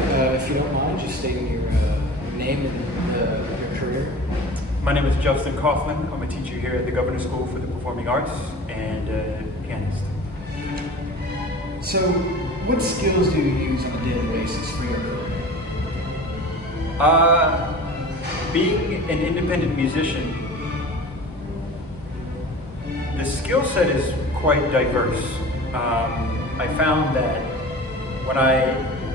right, if you don't mind, just stating your name and your career. My name is Kauflin. I'm a teacher here at the Governor's School for the Performing Arts and pianist. So, what skills do you use on a daily basis for your career? Being an independent musician, the skill set is quite diverse. I found that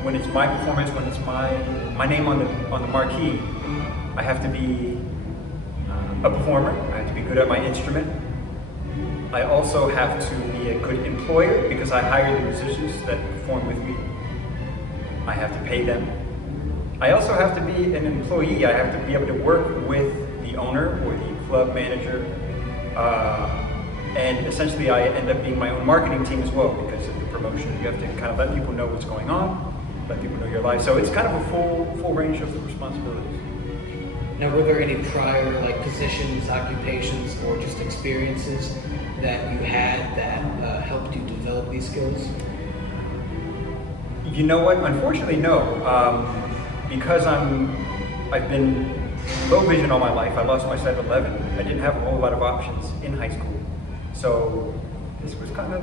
when it's my performance, when it's my name on the marquee, I have to be a performer. I have to be good at my instrument. I also have to be a good employer because I hire the musicians that perform with me. I have to pay them. I also have to be an employee. I have to be able to work with the owner or the club manager. And essentially I end up being my own marketing team as well because of the promotion. You have to kind of let people know what's going on, let people know your life. So it's kind of a full range of responsibilities. Now, were there any prior positions, occupations, or just experiences that you had that helped you develop these skills? You know what? Unfortunately, no. Because I've been low vision all my life. I lost my sight at 11. I didn't have a whole lot of options in high school. So this was kind of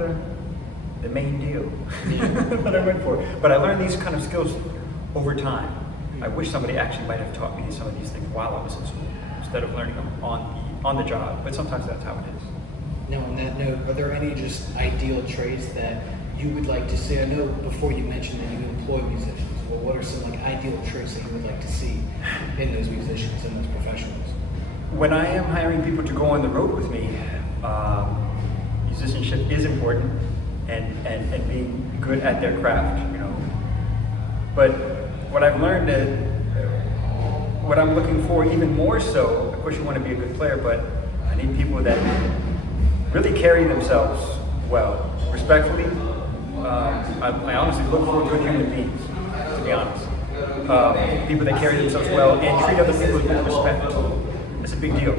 the main deal that I went for. But I learned these kind of skills over time. I wish somebody actually might have taught me some of these things while I was in school instead of learning them on the job. But sometimes that's how it is. Now, on that note, are there any just ideal traits that you would like to see? I know before you mentioned that you employ musicians. Well, what are some ideal traits that you would like to see in those musicians and those professionals? When I am hiring people to go on the road with me, musicianship is important and being good at their craft, But what I've learned is, what I'm looking for even more so, of course you want to be a good player, but I need people that really carry themselves well, respectfully. I honestly look for good human beings, to be honest. People that carry themselves well and treat other people with respect. That's a big deal.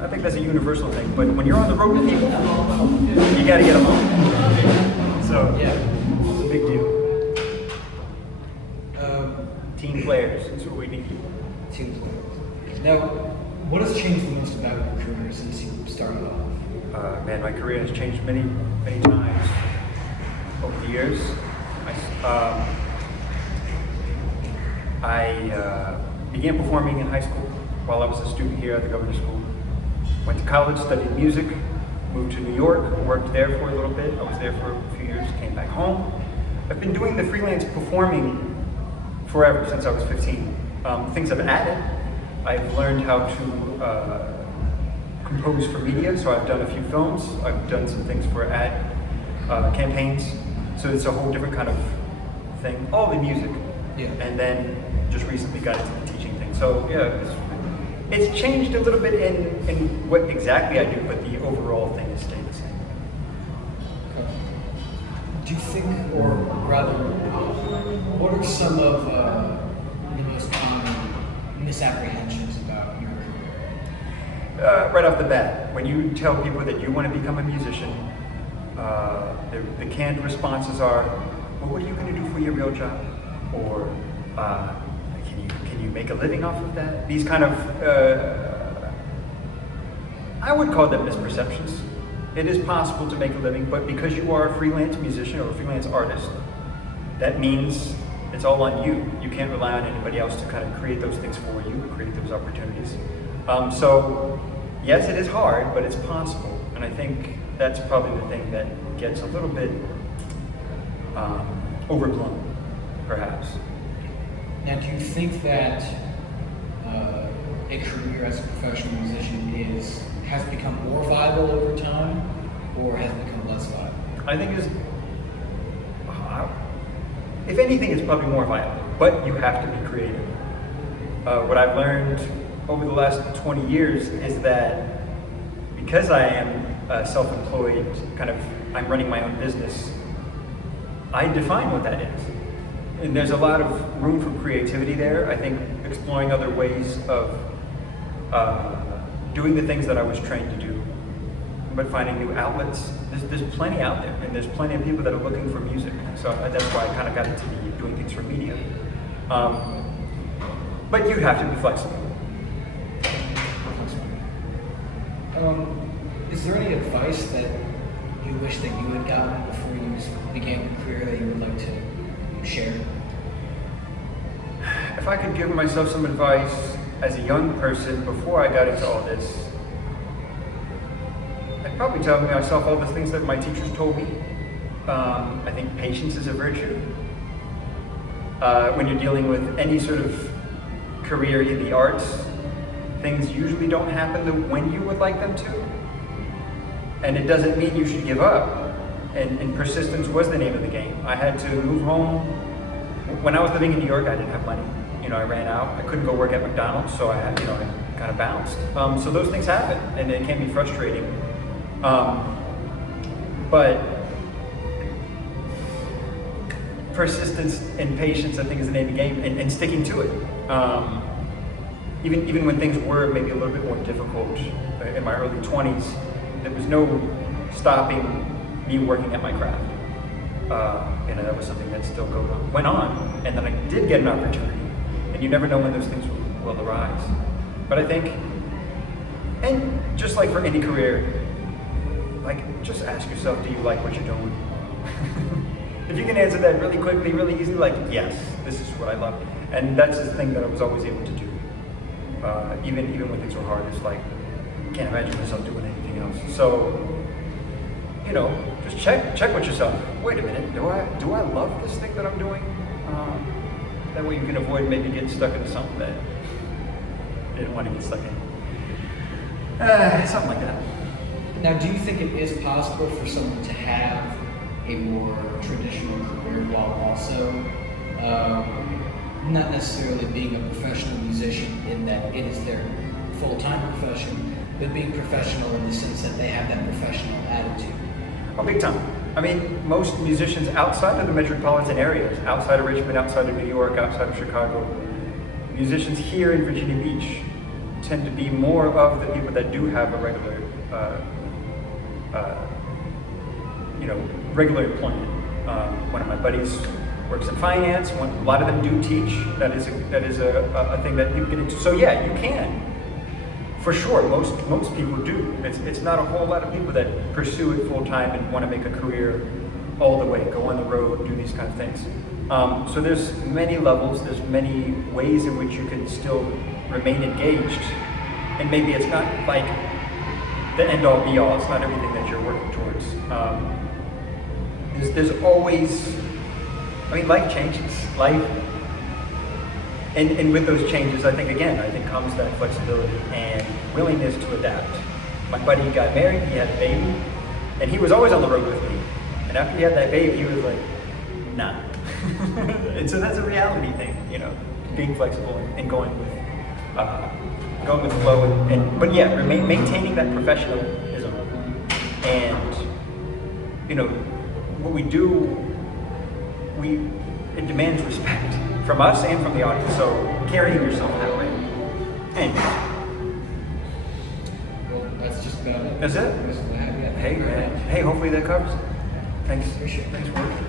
I think that's a universal thing, but when you're on the road with people, you gotta get along. So, yeah, it's a big deal. Team players, that's what we need. Team players. Now, what has changed the most about your career since you started off? Man, my career has changed many times over the years. I began performing in high school while I was a student here at the Governor's School. Went to college, studied music, moved to New York, worked there for a little bit. I was there for a few years, came back home. I've been doing the freelance performing forever, since I was 15. Things I've added. I've learned how to compose for media, so I've done a few films. I've done some things for ad campaigns. So it's a whole different kind of thing. All the music. Yeah. And then just recently got into the teaching thing. So yeah, it's changed a little bit in what exactly I do, but the overall thing has stayed the same. Okay. Do you think, or rather, what are some of the most common misapprehensions about your career? Right off the bat, when you tell people that you want to become a musician, the canned responses are, well, what are you going to do for your real job? Or can you make a living off of that? These kind of, I would call them misperceptions. It is possible to make a living, but because you are a freelance musician or a freelance artist, that means it's all on you. You can't rely on anybody else to kind of create those things for you, create those opportunities. So yes, it is hard, but it's possible. And I think that's probably the thing that gets a little bit overblown, perhaps. Now, do you think that a career as a professional musician has become more viable over time, or has become less viable? I think if anything, it's probably more viable, but you have to be creative. What I've learned over the last 20 years is that because I am self-employed, I'm running my own business, I define what that is. And there's a lot of room for creativity there. I think exploring other ways of doing the things that I was trained to do, but finding new outlets. There's plenty out there, and there's plenty of people that are looking for music. So that's why I kind of got into doing things for media. But you have to be flexible. Is there any advice that you wish that you had gotten before you began your career that you would like to share? If I could give myself some advice as a young person before I got into all this, I'd probably tell myself all the things that my teachers told me. I think patience is a virtue. When you're dealing with any sort of career in the arts, things usually don't happen when you would like them to. And it doesn't mean you should give up. And persistence was the name of the game. I had to move home. When I was living in New York, I didn't have money. I ran out. I couldn't go work at McDonald's, so I had, I kind of bounced. So those things happen, and it can be frustrating. But persistence and patience, I think, is the name of the game, and sticking to it. Even when things were maybe a little bit more difficult in my early 20s, there was no stopping me working at my craft. That was something that still went on, and then I did get an opportunity, and you never know when those things will arise. But I think, and just like for any career, just ask yourself, do you like what you're doing? If you can answer that really quickly, really easily, yes, this is what I love. And that's the thing that I was always able to do. Even when things were hard, it's like, I can't imagine myself doing anything else. So, just check with yourself. Wait a minute, do I love this thing that I'm doing? That way you can avoid maybe getting stuck into something that you didn't want to get stuck in. Something like that. Now, do you think it is possible for someone to have a more traditional career while also not necessarily being a professional musician in that it is their full-time profession, but being professional in the sense that they have that professional attitude? Oh, big time. I mean, most musicians outside of the metropolitan areas, outside of Richmond, outside of New York, outside of Chicago, musicians here in Virginia Beach tend to be more of the people that do have a regular regular employment. One of my buddies works in finance. A lot of them do teach. That is a thing that people get into. So yeah, you can, for sure. Most people do. It's not a whole lot of people that pursue it full time and want to make a career all the way, go on the road, do these kind of things. So there's many levels. There's many ways in which you can still remain engaged, and maybe it's not like the end all be all. It's not everything that you're working towards. There's always, life changes. And with those changes, I think comes that flexibility and willingness to adapt. My buddy got married, he had a baby, and he was always on the road with me. And after he had that baby, he was like, nah. And so that's a reality thing, being flexible and going with the flow, but maintaining that professionalism. And what we do, it demands respect from us and from the audience. So carrying yourself that way. And well, that's just about it. That's it. Hey, Hey, hopefully that covers it. Thanks. Thanks for working.